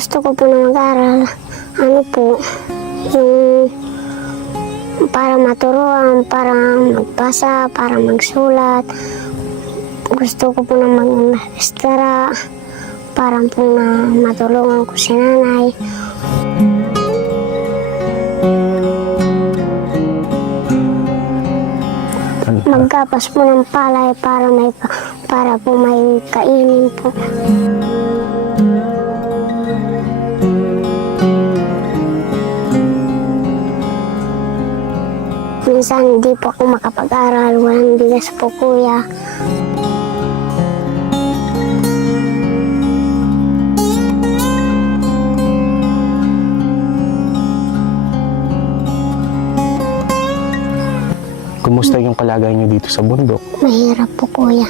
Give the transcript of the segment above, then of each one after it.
gusto ko po na mag-aral, ano po, yung para maturuan, para magbasa, para magsulat. Gusto ko po na mag-magistra, para po na matulungan ko si nanay. Magkapas po ng palay para po may kainin po. Minsan hindi po ako makapag-aral, walang bigas po kuya. Kumusta yung kalagayan niyo dito sa bundok? Mahirap po kuya.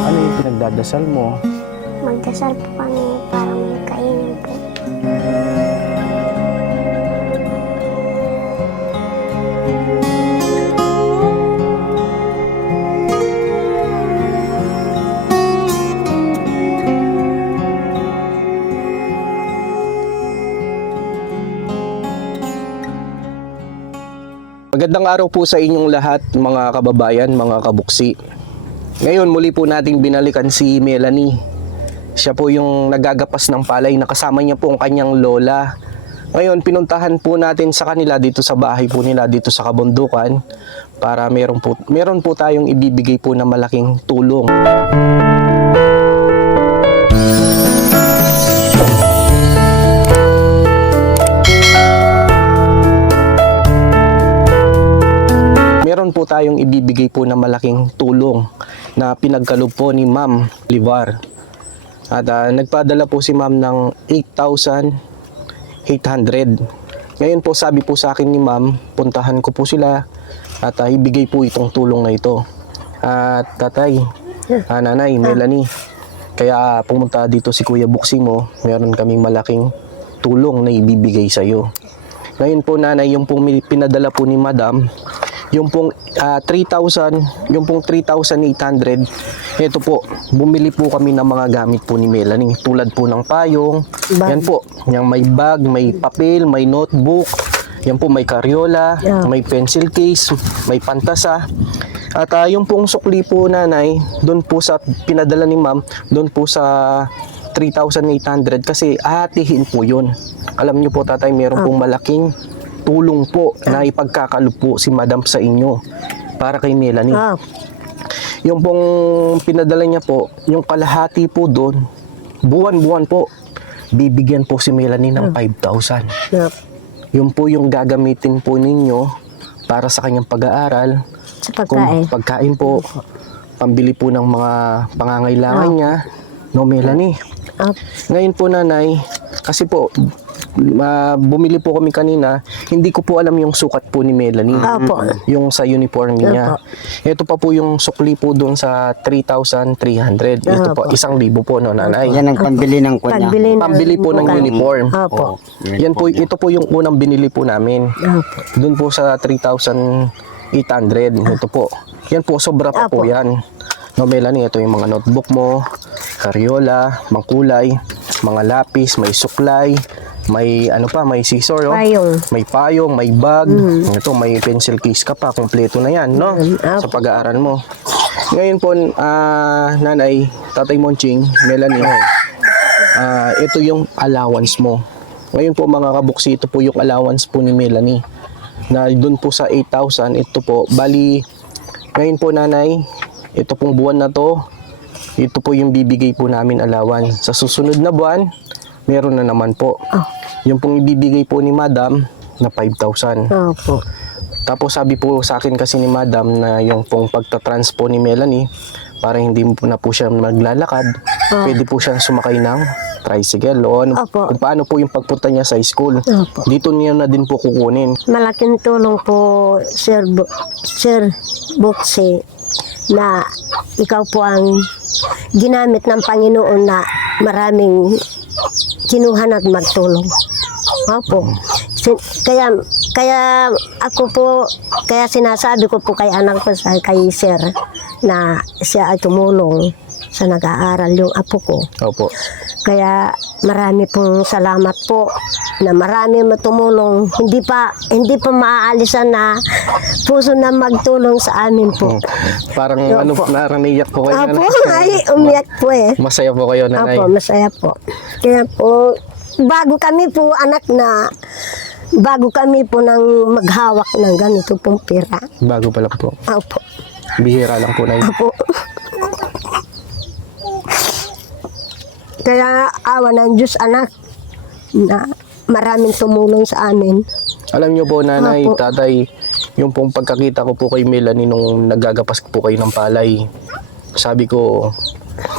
Ano yung pinagdadasal mo? Magdasal po kami para may kainin po. Magandang araw po sa inyong lahat, mga kababayan, mga kabuksi. Ngayon, muli po nating binalikan si Melanie. Siya po yung nagagapas ng palay, nakasama niya po ang kanyang lola. Ngayon, pinuntahan po natin sa kanila dito sa bahay po nila, dito sa kabundukan, para meron po tayong ibibigay po na malaking tulong. Meron po tayong ibibigay po na malaking tulong na pinagkaloob po ni Ma'am Livar. At nagpadala po si Ma'am ng 8,800. Ngayon po sabi po sa akin ni Ma'am, puntahan ko po sila at ibigay po itong tulong na ito. At tatay, nanay, Melanie, kaya pumunta dito si Kuya Buksi mo, meron kaming malaking tulong na ibibigay sa iyo. Ngayon po nanay, yung pong pinadala po ni Madam, yung pong 3,000, yung pong 3,800, ito po, bumili po kami ng mga gamit po ni Melanie. Tulad po ng payong, yan po, yung may bag, may papel, may notebook, yan po may karyola, may pencil case, may pantasa. At yung pong sukli po nanay, doon po sa pinadala ni Ma'am, doon po sa 3,800 kasi atihin po yun. Alam niyo po tatay, meron pong malaking tulong po na ipagkakalob po si Madam sa inyo para kay Melanie. Yung pong pinadala niya po, yung kalahati po doon, buwan-buwan po, bibigyan po si Melanie ng 5,000. Yung po yung gagamitin po ninyo para sa kanyang pag-aaral, Sa pagkain. pagkain po, pambili po ng mga pangangailangan niya, no Melanie? Ngayon po nanay, kasi po, bumili po kami kanina, hindi ko po alam yung sukat po ni Melanie, yung sa uniform niya. Ito pa po yung sukli po doon sa 3,300. Ito po, 1,000 po no nanay. Yan ang pambili ng kunya. Pambili po ng uniform. Yan po, ito po yung unang binili po namin. Doon po sa 3,800. Ito po. Yan po, sobra pa po yan. No Melanie, ito yung mga notebook mo, karyola, mangkulay, mga lapis, may suklay, may ano pa, may scissor, may payong, may bag, ito may pencil case ka pa, kompleto na yan, no? Sa pag-aaral mo. Ngayon po, nanay, tatay Monching, Melanie, ito yung allowance mo. Ngayon po mga kabuksi, ito po yung allowance po ni Melanie. Na doon po sa 8,000, ito po, bali, ngayon po nanay, ito pong buwan na to, ito po yung bibigay po namin allowance. Sa susunod na buwan, meron na naman po. Yung pong ibibigay po ni Madam na 5,000. Tapos sabi po sa akin kasi ni Madam na yung pong pagtatrans po ni Melanie, para hindi na po siya maglalakad, pwede po siyang sumakay ng tricycle o ano, kung paano po yung pagpunta niya sa school. Dito niya na din po kukunin. Malaking tulong po, Sir Buksi, na ikaw po ang ginamit ng Panginoon na maraming kinuhan at magtulong. Kaya ako po, kaya sinasabi ko po kay anak ko, kay sir, na siya ay tumulong sa nag-aaral yung apo ko. Opo. Kaya marami pong salamat po na marami tumulong. Hindi pa maaalisan na puso na magtulong sa amin po. Parang Yo, ano, po. parang naiyak po kayo. Apo, nanay. ay umiyak po eh. Masaya po kayo, nanay. Apo, masaya po. Kaya po, bago kami po nang maghawak ng ganito pong pera. Bago pa lang po. Apo. Bihira lang po, nay. Apo. Kaya awa ng Diyos, anak, na maraming tumulong sa amin. Alam niyo po, nanay, Opo. tatay, yung pong pagkakita ko po kay Melanie nung naggagapas po kayo ng palay, sabi ko,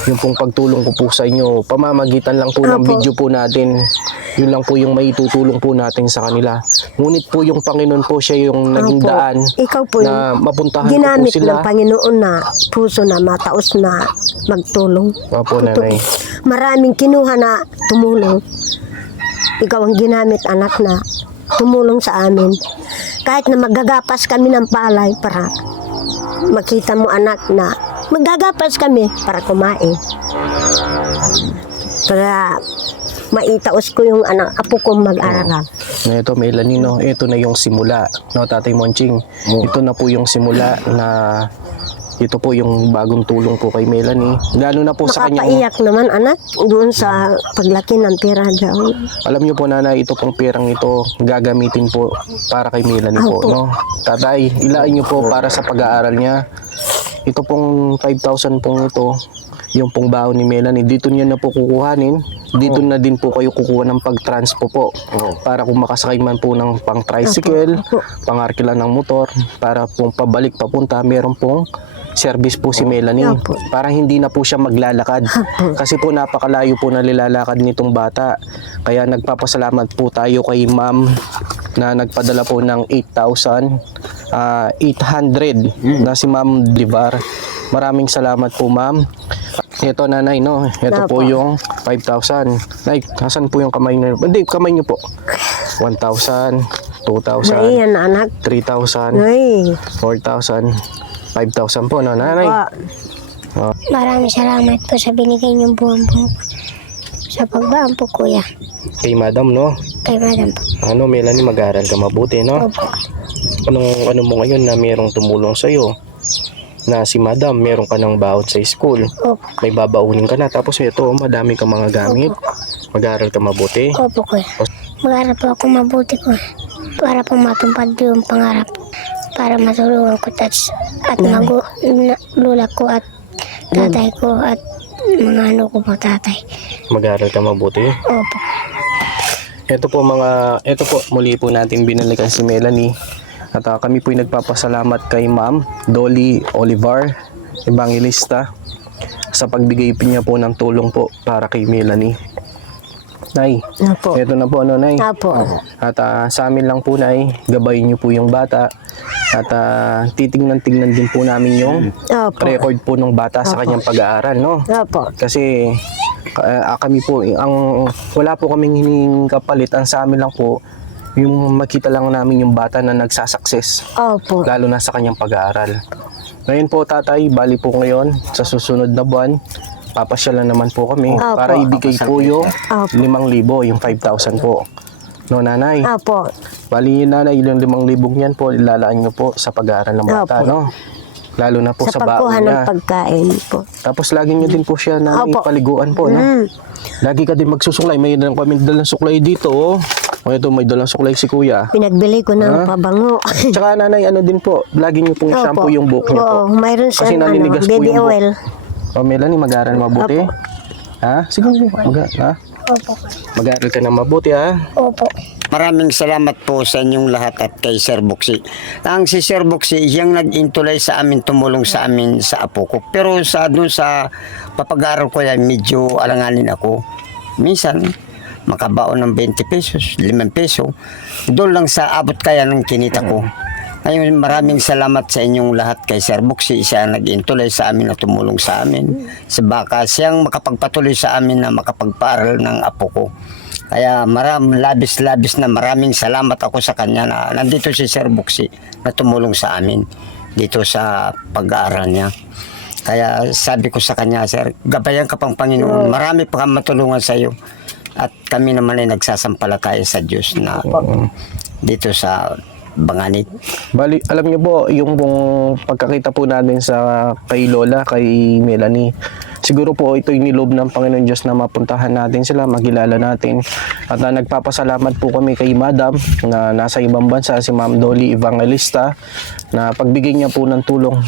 yung pong pagtulong ko po sa inyo, pamamagitan lang po ng Opo. video po natin, yun lang po yung maitutulong po natin sa kanila. Ngunit po yung Panginoon po siya yung naging Opo. daan Ikaw po na mapuntahan ko po ginamit sila. ng Panginoon na puso na mataos na magtulong. Opo, nanay. Maraming kinuha na tumulong. Ikaw ang ginamit, anak, na tumulong sa amin. Kahit na maggagapas kami ng palay para makita mo, anak, na maggagapas kami para kumain. Para maitaos ko yung apo kong mag-aral. Ito, Melanie, no, ito na yung simula, no, Tatay Monching. Ito na po yung simula na ito po yung bagong tulong po kay Melanie. Lalo na po sa kanyang, Makapaiyak naman, anak, doon sa paglaki ng pera dyan. alam niyo po, nanay, ito pong perang ito gagamitin po para kay Melanie po, Opo. no. Tatay, ilain niyo po para sa pag-aaral niya. Ito pong 5,000 pong ito, yung pong baon ni Melanie, dito niya na po kukuhanin. Dito na din po kayo kukuha ng pag-transpo po. Para kung makasakay man po ng pang-tricycle, Opo. pang-arkila ng motor, para pong pabalik papunta, meron pong service po si Melanie. Opo. Para hindi na po siya maglalakad. Kasi po napakalayo po na nilalakad nitong bata. Kaya nagpapasalamat po tayo kay ma'am na nagpadala po ng 8,800 na si Ma'am Livar. Maraming salamat po, ma'am. Ito, nanay, no? Ito po Opo. yung 5,000. Nay, asan po yung kamay niyo? Hindi, kamay niyo po. 1,000, 2,000, Ayan, anak. 3,000, Ay, 4,000, 5,000 po, no, nanay? Maraming salamat po sa binigay niyong buwan-buwan sa pagbaan po, kuya. Kay madam, no? Kay madam po. Ano, Melanie, mag-aaral ka mabuti, no? Opo. Ano mo ngayon na merong tumulong sa'yo? Na si madam, meron ka ng baon sa school. Opo. May babaunin ka na. Tapos ito, madami ka mga gamit. Mag-aaral ka mabuti. Opo, kuya. Mag-aaral po ako mabuti, kuya. Para po matupad yung pangarap. Para matulungan ko at lula ko at tatay ko at mga ano ko po, tatay. Mag-aaral ka mabuti. Opo. Ito po muli po natin binalikan si Melanie. At kami po nagpapasalamat kay Ma'am Dolly Olivar, Evangelista, sa pagbigay niya po ng tulong po para kay Melanie. Nay, Opo. ito na po, ano, Nay. Opo. At sa amin lang po, Nay, gabayin niyo po yung bata. At titignan-tignan din po namin yung Opo. record po ng bata sa kanyang pag-aaral, no? Opo. Kasi kami po, wala po kaming hininging kapalit. Ang sa amin lang po, yung makita lang namin yung bata na nagsasucess, Opo. lalo na sa kanyang pag-aaral. Ngayon po, tatay, bali po ngayon, sa susunod na buwan, papasyalan naman po kami Opo. para ibigay po yung Opo. 5,000, yung 5,000 po. No, nanay? Opo. Bali, nanay, yung 5,000 yan po, ilalaan nyo po sa pag-aaral ng bata, Opo. no? Lalo na po Sa sa baon pagkuha ng niya. pagkain po. Tapos lagi nyo din po siya na Opo. paliguan po, no? Mm. Lagi ka din magsusuklay. May dalang suklay dito, oh. O ito, may dalang suklay si kuya. Pinagbili ko ng pabango. Tsaka nanay, ano din po, lagi nyo pong shampoo yung buhok nyo po. Oo, mayroon Kasi siyang naninigas po baby yung buhok. oil. O Melanie, mag-aaral mabuti. Ha? Sige, Opo. mag-aaral ka na mabuti, ha? Opo. Maraming salamat po sa inyong lahat at kay Sir Buksi. Ang si Sir Buksi, siyang nag-intulay sa amin, tumulong sa amin sa apo ko. Pero doon sa papag-aaral ko yan, medyo alanganin ako. Minsan, makabaon ng 20 pesos, 5 peso. Doon lang sa abot kaya ng kinita ko. Ngayon, maraming salamat sa inyong lahat kay Sir Buksi. Siya nag-intulay sa amin na tumulong sa amin. Sa baka siyang makapagpatuloy sa amin na makapagpaaral ng apo ko. Kaya labis-labis na maraming salamat ako sa kanya na nandito si Sir Buksi na tumulong sa amin dito sa pag-aaral niya. Kaya sabi ko sa kanya, Sir, gabayan ka pang Panginoon. Marami pa kang matulungan sa iyo. At kami naman ay nagsasampalataya sa Diyos na dito sa Banganit. Bali, alam niyo po, yung pong pagkakita po natin sa kay Lola, kay Melanie, siguro po ito yung nilob ng Panginoon Diyos na mapuntahan natin sila, magilala natin. At nagpapasalamat po kami kay Madam na nasa ibang bansa, si Ma'am Dolly Evangelista, na pagbigay niya po ng tulong.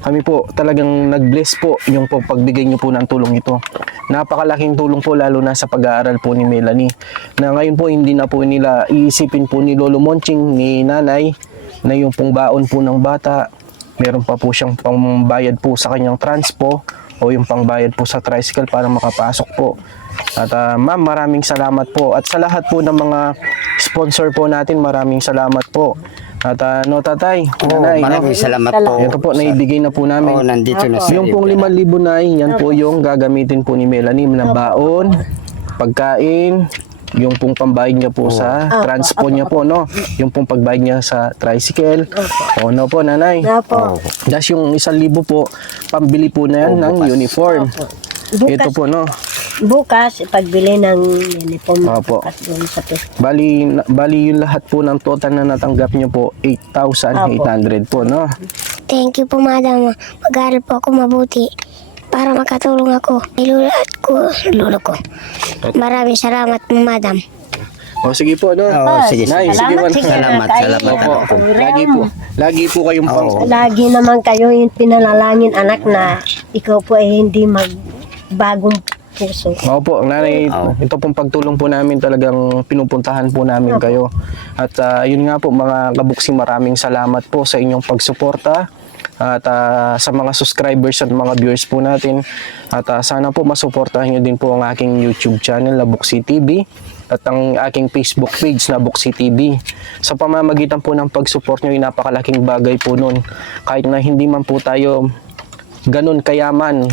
Kami po talagang nag-bless po yung po pagbigay niyo po ng tulong ito. Napakalaking tulong po lalo na sa pag-aaral po ni Melanie. Na ngayon po hindi na po nila iisipin po ni Lolo Monching, ni Nanay, na yung pong baon po ng bata. Meron pa po siyang pangbayad po sa kanyang transpo o yung pangbayad po sa tricycle para makapasok po. At ma'am, maraming salamat po. At sa lahat po ng mga sponsor po natin, maraming salamat po. At no, tatay, nanay, Maraming salamat po. ito po, naibigay na po namin. Nandito na Yung pong 5,000 na yan po yung gagamitin po ni Melanie na baon, pagkain, yung pong pambayad niya po sa transpo niya po, no? Yung pong pagbayad niya sa tricycle. O, no po, nanay. Opo. Das yung 1,000 po, pambili po na yan ng uniform. Ito po, no? Bukas, pagbili ng uniform Opo. at doon sa pwesto. Bali yung lahat po ng total na natanggap niyo po, 8,800 po, no? Thank you po, Madam. Mag-aaral po ako mabuti para makatulong ako kay lolo ko. Maraming salamat po, Madam. O, sige po, no? Sige, Nay, sige po. Salamat. Opo. Lagi po kayong pang... Lagi naman kayo yung pinalalangin, anak, na ikaw po ay hindi magbagong puso. Opo, nanay, ito pong pagtulong po namin talagang pinupuntahan po namin kayo. At yun nga po mga kabuksi, maraming salamat po sa inyong pagsuporta at sa mga subscribers at mga viewers po natin. At sana po masuportahan nyo din po ang aking YouTube channel na Buksi TV at ang aking Facebook page na Buksi TV. Sa pamamagitan po ng pag-support nyo, napakalaking bagay po nun. Kahit na hindi man po tayo ganun kayaman,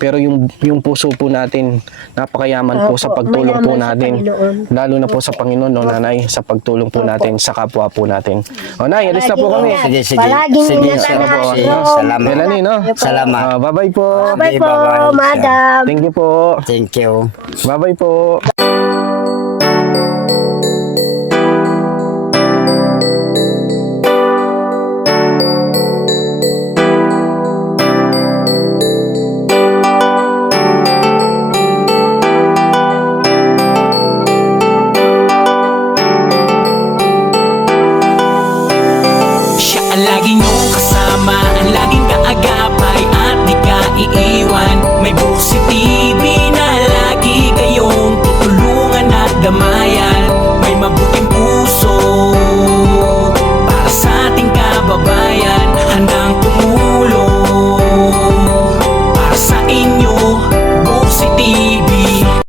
pero yung puso po natin, napakayaman po sa pagtulong po mayaman sa natin. Panginoon. Lalo na po sa Panginoon, no, nanay, sa pagtulong po natin sa kapwa po natin. O, nay, alis na po kami. Sige. Palaging Sige, ingat, Sir anak. Buksi. Yo. Salamat. Melanie, no? Salamat. Bye-bye po. Bye po, Bye-bye. Madam. Thank you po. Thank you. Bye-bye po. Siya ang lagi niyong kasama, ang laging kaagapay at di ka iiwan. May Buksi TV.